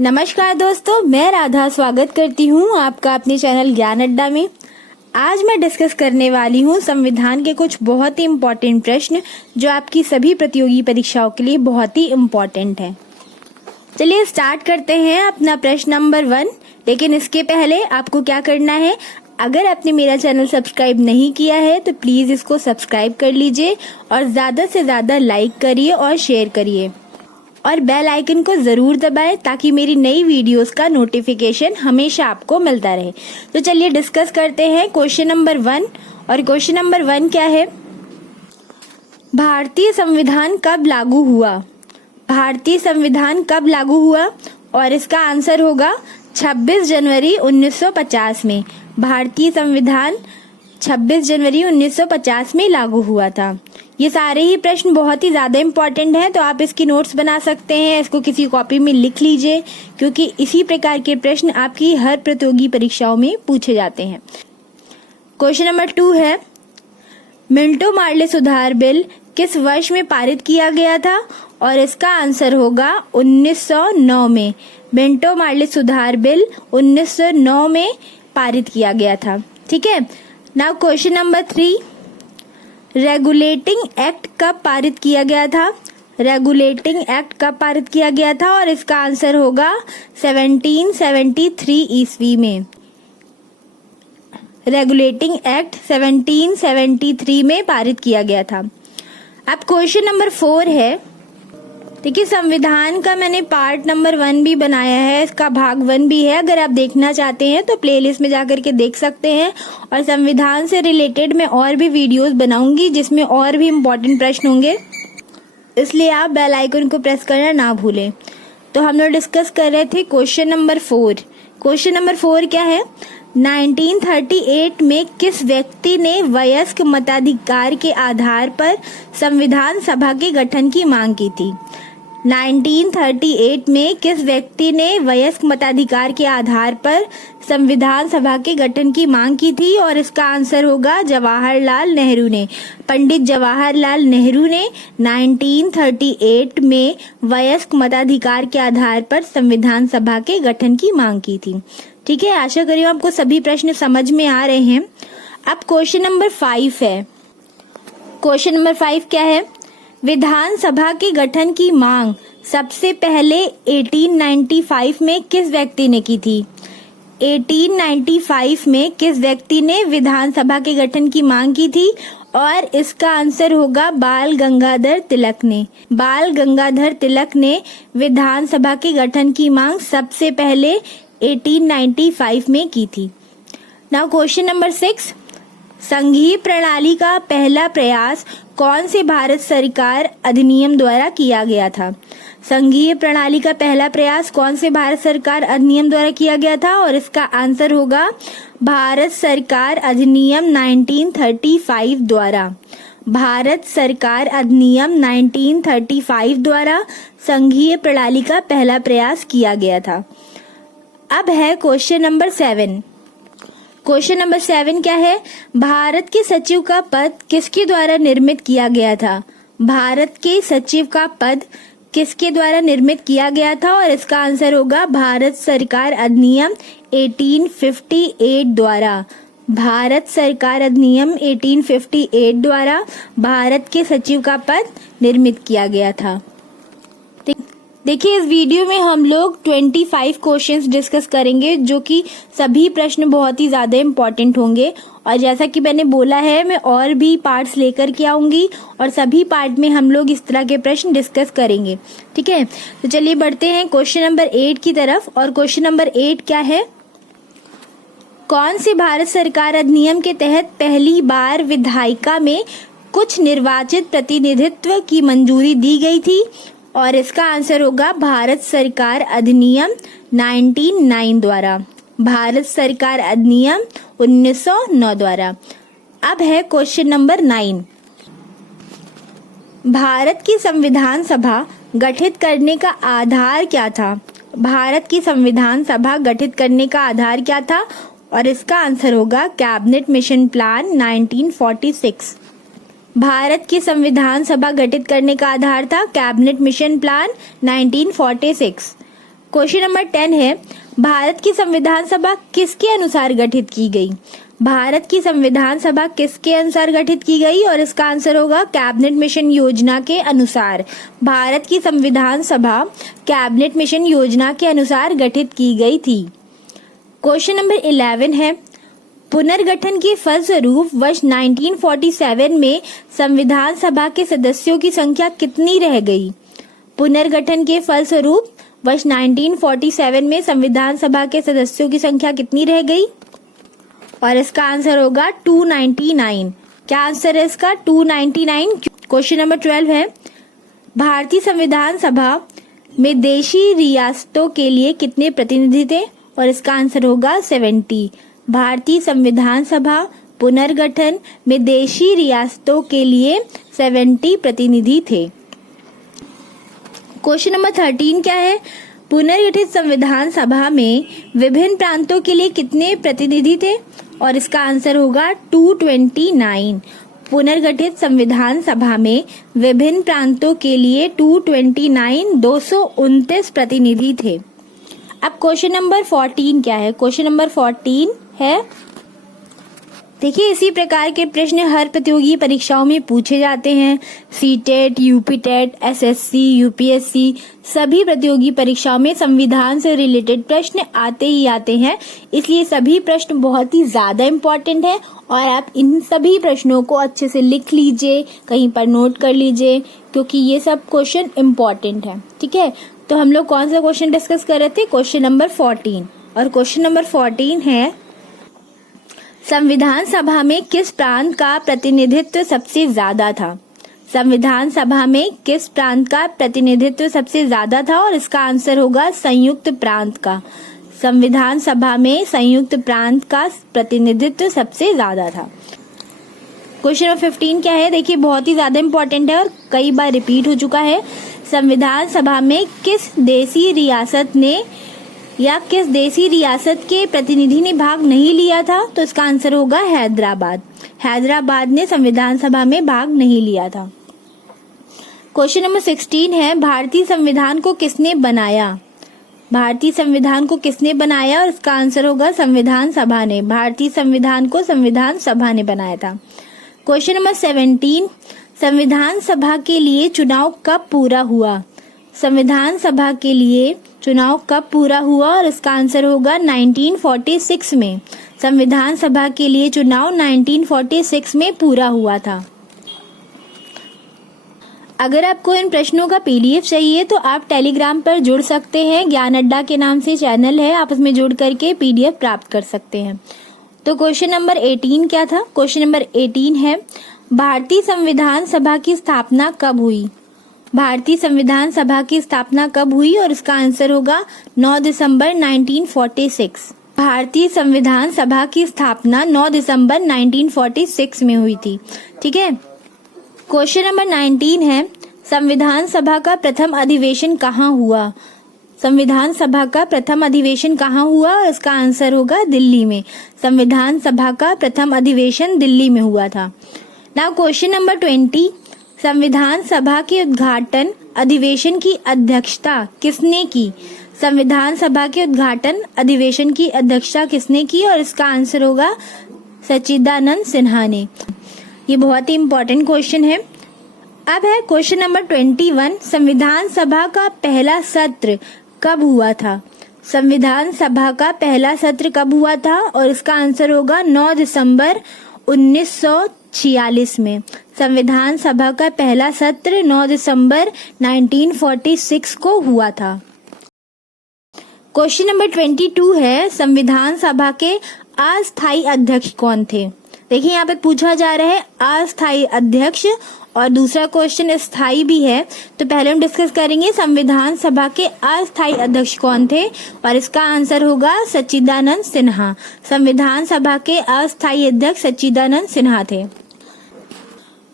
नमस्कार दोस्तों, मैं राधा स्वागत करती हूँ आपका अपने चैनल ज्ञान अड्डा में। आज मैं डिस्कस करने वाली हूँ संविधान के कुछ बहुत ही इम्पोर्टेंट प्रश्न जो आपकी सभी प्रतियोगी परीक्षाओं के लिए बहुत ही इम्पोर्टेंट है। चलिए स्टार्ट करते हैं अपना प्रश्न नंबर 1। लेकिन इसके पहले आपको क्या करना है, अगर आपने मेरा चैनल सब्सक्राइब नहीं किया है तो प्लीज़ इसको सब्सक्राइब कर लीजिए और ज़्यादा से ज़्यादा लाइक करिए और शेयर करिए और बेल आइकन को ज़रूर दबाएं ताकि मेरी नई वीडियोस का नोटिफिकेशन हमेशा आपको मिलता रहे। तो चलिए डिस्कस करते हैं क्वेश्चन नंबर 1। और क्वेश्चन नंबर 1 क्या है, भारतीय संविधान कब लागू हुआ? भारतीय संविधान कब लागू हुआ? और इसका आंसर होगा 26 जनवरी 1950 में। भारतीय संविधान 26 जनवरी 1950 में लागू हुआ था। ये सारे ही प्रश्न बहुत ही ज़्यादा इम्पोर्टेंट हैं, तो आप इसकी नोट्स बना सकते हैं, इसको किसी कॉपी में लिख लीजिए क्योंकि इसी प्रकार के प्रश्न आपकी हर प्रतियोगी परीक्षाओं में पूछे जाते हैं। क्वेश्चन नंबर 2 है, मिंटो मार्ले सुधार बिल किस वर्ष में पारित किया गया था? और इसका आंसर होगा 1909 में। मिंटो मार्ले सुधार बिल 1909 में पारित किया गया था। ठीक है। Now question number 3, regulating act कब पारित किया गया था? रेगुलेटिंग एक्ट कब पारित किया गया था? और इसका आंसर होगा 1773 ईस्वी में। रेगुलेटिंग एक्ट 1773 में पारित किया गया था। अब क्वेश्चन नंबर 4 है, देखिए संविधान का मैंने पार्ट नंबर 1 भी बनाया है, इसका भाग 1 भी है। अगर आप देखना चाहते हैं तो प्लेलिस्ट में जाकर के देख सकते हैं। और संविधान से रिलेटेड मैं और भी वीडियोस बनाऊंगी जिसमें और भी इम्पोर्टेंट प्रश्न होंगे, इसलिए आप बेल आइकन को प्रेस करना ना भूलें। तो हम लोग डिस्कस कर रहे थे क्वेश्चन नंबर 4। क्वेश्चन नंबर 4 क्या है, 1938 में किस व्यक्ति ने वयस्क मताधिकार के आधार पर संविधान सभा के गठन की मांग की थी? 1938 में किस व्यक्ति ने वयस्क मताधिकार के आधार पर संविधान सभा के गठन की मांग की थी? और इसका आंसर होगा जवाहरलाल नेहरू ने। पंडित जवाहरलाल नेहरू ने 1938 में वयस्क मताधिकार के आधार पर संविधान सभा के गठन की मांग की थी। ठीक है, आशा करिए आपको सभी प्रश्न समझ में आ रहे हैं। अब क्वेश्चन नंबर 5 है। क्वेश्चन नंबर 5 क्या है, विधानसभा के गठन की मांग सबसे पहले 1895 में किस व्यक्ति ने की थी? 1895 में किस व्यक्ति ने विधानसभा के गठन की मांग की थी? और इसका आंसर होगा बाल गंगाधर तिलक ने। बाल गंगाधर तिलक ने विधानसभा के गठन की मांग सबसे पहले 1895 में की थी। नाउ क्वेश्चन नंबर 6, संघीय प्रणाली का पहला प्रयास कौन से भारत सरकार अधिनियम द्वारा किया गया था? संघीय प्रणाली का पहला प्रयास कौन से भारत सरकार अधिनियम द्वारा किया गया था? और इसका आंसर होगा भारत सरकार अधिनियम 1935 द्वारा। भारत सरकार अधिनियम 1935 द्वारा संघीय प्रणाली का पहला प्रयास किया गया था। अब है क्वेश्चन नंबर 7। क्वेश्चन नंबर 7 क्या है, भारत के सचिव का पद किसके द्वारा निर्मित किया गया था? भारत के सचिव का पद किसके द्वारा निर्मित किया गया था? और इसका आंसर होगा भारत सरकार अधिनियम 1858 द्वारा। भारत सरकार अधिनियम 1858 द्वारा भारत के सचिव का पद निर्मित किया गया था। देखिए इस वीडियो में हम लोग 25 क्वेश्चंस डिस्कस करेंगे जो कि सभी प्रश्न बहुत ही ज़्यादा इम्पोर्टेंट होंगे। और जैसा कि मैंने बोला है, मैं और भी पार्ट्स लेकर के आऊंगी और सभी पार्ट में हम लोग इस तरह के प्रश्न डिस्कस करेंगे। ठीक है, तो चलिए बढ़ते हैं क्वेश्चन नंबर 8 की तरफ। और क्वेश्चन नंबर 8 क्या है, कौन से भारत सरकार अधिनियम के तहत पहली बार विधायिका में कुछ निर्वाचित प्रतिनिधित्व की मंजूरी दी गई थी? और इसका आंसर होगा भारत सरकार अधिनियम 1909 द्वारा। भारत सरकार अधिनियम 1909 द्वारा। अब है क्वेश्चन नंबर 9, भारत की संविधान सभा गठित करने का आधार क्या था? भारत की संविधान सभा गठित करने का आधार क्या था? और इसका आंसर होगा कैबिनेट मिशन प्लान 1946। भारत की संविधान सभा गठित करने का आधार था cabinet mission plan 1946। Question number 10 है, भारत की संविधान सभा किसके अनुसार गठित की गई? भारत की संविधान सभा किसके अनुसार गठित की गई? और इसका आंसर होगा कैबिनेट मिशन योजना के अनुसार। भारत की संविधान सभा कैबिनेट मिशन योजना के अनुसार गठित की गई थी। क्वेश्चन नंबर 11 है, पुनर्गठन के फलस्वरूप वर्ष 1947 में संविधान सभा के सदस्यों की संख्या कितनी रह गई? पुनर्गठन के फलस्वरूप वर्ष 1947 में संविधान सभा के सदस्यों की संख्या कितनी रह गई? और इसका आंसर होगा 299। क्या आंसर है इसका? 299। क्वेश्चन नंबर 12 है, भारतीय संविधान सभा में देशी रियासतों के लिए कितने प्रतिनिधि थे? और इसका आंसर होगा 70। भारतीय संविधान सभा पुनर्गठन में देशी रियासतों के लिए 70 प्रतिनिधि थे। क्वेश्चन नंबर 13 क्या है? पुनर्गठित संविधान सभा में विभिन्न प्रांतों के लिए कितने प्रतिनिधि थे? और इसका आंसर होगा 229। पुनर्गठित संविधान सभा में विभिन्न प्रांतों के लिए 229 प्रतिनिधि थे। अब क्वेश्चन नंबर 14 क्या है? क्वेश्चन नंबर 14 है, देखिए इसी प्रकार के प्रश्न हर प्रतियोगी परीक्षाओं में पूछे जाते हैं। सीटेट, यूपीटेट, एसएससी, यूपीएससी सभी प्रतियोगी परीक्षाओं में संविधान से रिलेटेड प्रश्न आते ही आते हैं, इसलिए सभी प्रश्न बहुत ही ज्यादा इम्पोर्टेंट है और आप इन सभी प्रश्नों को अच्छे से लिख लीजिए, कहीं पर नोट कर लीजिए, क्योंकि ये सब क्वेश्चन इम्पोर्टेंट है। ठीक है, तो हम लोग कौन सा क्वेश्चन डिस्कस कर रहे थे? Question number 14। और क्वेश्चन नंबर 14 है, संविधान सभा में किस प्रांत का प्रतिनिधित्व सबसे ज्यादा था? संविधान सभा में किस प्रांत का प्रतिनिधित्व सबसे ज्यादा था? और इसका आंसर होगा संयुक्त प्रांत का। संविधान सभा में संयुक्त प्रांत का प्रतिनिधित्व सबसे ज्यादा था। क्वेश्चन नंबर 15 क्या है? देखिए बहुत ही ज्यादा इंपॉर्टेंट है और कई बार रिपीट हो चुका है। संविधान सभा में किस देशी रियासत ने या किस देशी रियासत के प्रतिनिधि ने भाग नहीं लिया था? तो इसका आंसर होगा हैदराबाद। हैदराबाद ने संविधान सभा में भाग नहीं लिया था। क्वेश्चन नंबर 16 है, भारतीय संविधान को किसने बनाया? भारतीय संविधान को किसने बनाया? और इसका आंसर होगा संविधान सभा ने। भारतीय संविधान को संविधान सभा ने बनाया था। क्वेश्चन नंबर 17, संविधान सभा के लिए चुनाव कब पूरा हुआ? संविधान सभा के लिए चुनाव कब पूरा हुआ? और इसका आंसर होगा 1946 में। संविधान सभा के लिए चुनाव 1946 में पूरा हुआ था। अगर आपको इन प्रश्नों का पीडीएफ चाहिए तो आप टेलीग्राम पर जुड़ सकते हैं। ज्ञान अड्डा के नाम से चैनल है, आप उसमें जुड़ करके पीडीएफ प्राप्त कर सकते हैं। तो क्वेश्चन नंबर 18 क्या था? क्वेश्चन नंबर 18 है, भारतीय संविधान सभा की स्थापना कब हुई? भारतीय संविधान सभा की स्थापना कब हुई? और इसका आंसर होगा 9 दिसंबर 1946। भारतीय संविधान सभा की स्थापना 9 दिसंबर 1946 में हुई थी। ठीक है। क्वेश्चन नंबर 19 है, संविधान सभा का प्रथम अधिवेशन कहाँ हुआ? संविधान सभा का प्रथम अधिवेशन कहाँ हुआ? और इसका आंसर होगा दिल्ली में। संविधान सभा का प्रथम अधिवेशन दिल्ली में हुआ था। नाउ क्वेश्चन नंबर 20, संविधान सभा के उद्घाटन अधिवेशन की अध्यक्षता किसने की? संविधान सभा के उद्घाटन अधिवेशन की अध्यक्षता किसने की? और इसका आंसर होगा सच्चिदानंद सिन्हा ने। ये बहुत ही इम्पोर्टेंट क्वेश्चन है। अब है क्वेश्चन नंबर 21, संविधान सभा का पहला सत्र कब हुआ था? संविधान सभा का पहला सत्र कब हुआ था? और इसका आंसर होगा 9 दिसंबर 1946 में। संविधान सभा का पहला सत्र 9 दिसंबर 1946 को हुआ था। क्वेश्चन नंबर 22 है, संविधान सभा के अस्थायी अध्यक्ष कौन थे? देखिए यहाँ पे पूछा जा रहा है अस्थायी अध्यक्ष और दूसरा क्वेश्चन स्थायी भी है। तो पहले हम डिस्कस करेंगे संविधान सभा के अस्थायी अध्यक्ष कौन थे, और इसका आंसर होगा सच्चिदानंद सिन्हा। संविधान सभा के अस्थायी अध्यक्ष सच्चिदानंद सिन्हा थे।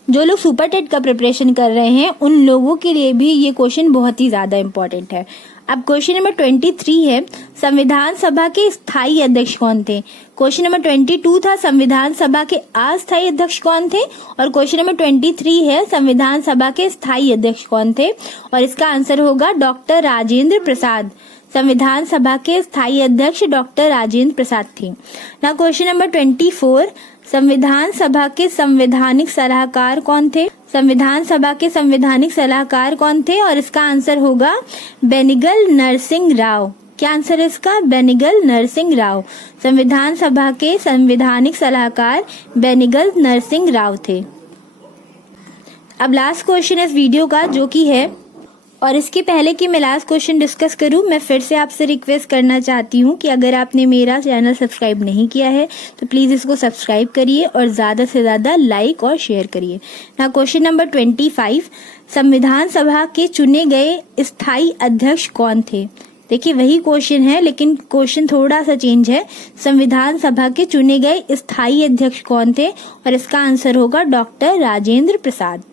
जो लोग सुपर टेट का प्रिपरेशन कर रहे हैं उन लोगों के लिए भी ये क्वेश्चन बहुत ही ज्यादा इम्पोर्टेंट है। अब क्वेश्चन नंबर 23 है, संविधान सभा के स्थायी अध्यक्ष कौन थे? क्वेश्चन नंबर 22 था संविधान सभा के अस्थायी अध्यक्ष कौन थे, और क्वेश्चन नंबर 23 है संविधान सभा के स्थायी अध्यक्ष कौन थे, और इसका आंसर होगा डॉक्टर राजेंद्र प्रसाद। संविधान सभा के स्थायी अध्यक्ष डॉक्टर राजेंद्र प्रसाद थे। नाउ क्वेश्चन नंबर 24, संविधान सभा के संवैधानिक सलाहकार कौन थे? संविधान सभा के संवैधानिक सलाहकार कौन थे? और इसका आंसर होगा बेनिगल नरसिंह राव। क्या आंसर है इसका? बेनिगल नरसिंह राव। संविधान सभा के संवैधानिक सलाहकार बेनिगल नरसिंह राव थे। अब लास्ट क्वेश्चन इस वीडियो का जो कि है, और इसके पहले कि मैं लास्ट क्वेश्चन डिस्कस करूं, मैं फिर से आपसे रिक्वेस्ट करना चाहती हूं कि अगर आपने मेरा चैनल सब्सक्राइब नहीं किया है तो प्लीज इसको सब्सक्राइब करिए और ज्यादा से ज्यादा लाइक और शेयर करिए। ना क्वेश्चन नंबर 25, संविधान सभा के चुने गए स्थायी अध्यक्ष कौन थे? देखिए वही क्वेश्चन है लेकिन क्वेश्चन थोड़ा सा चेंज है। संविधान सभा के चुने गए स्थायी अध्यक्ष कौन थे? और इसका आंसर होगा डॉक्टर राजेंद्र प्रसाद।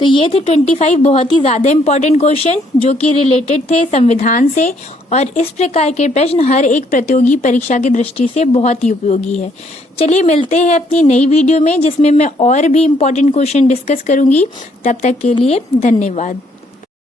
तो ये थे 25 बहुत ही ज्यादा इंपॉर्टेंट क्वेश्चन जो कि रिलेटेड थे संविधान से, और इस प्रकार के प्रश्न हर एक प्रतियोगी परीक्षा की दृष्टि से बहुत ही उपयोगी है। चलिए मिलते हैं अपनी नई वीडियो में जिसमें मैं और भी इंपॉर्टेंट क्वेश्चन डिस्कस करूंगी। तब तक के लिए धन्यवाद।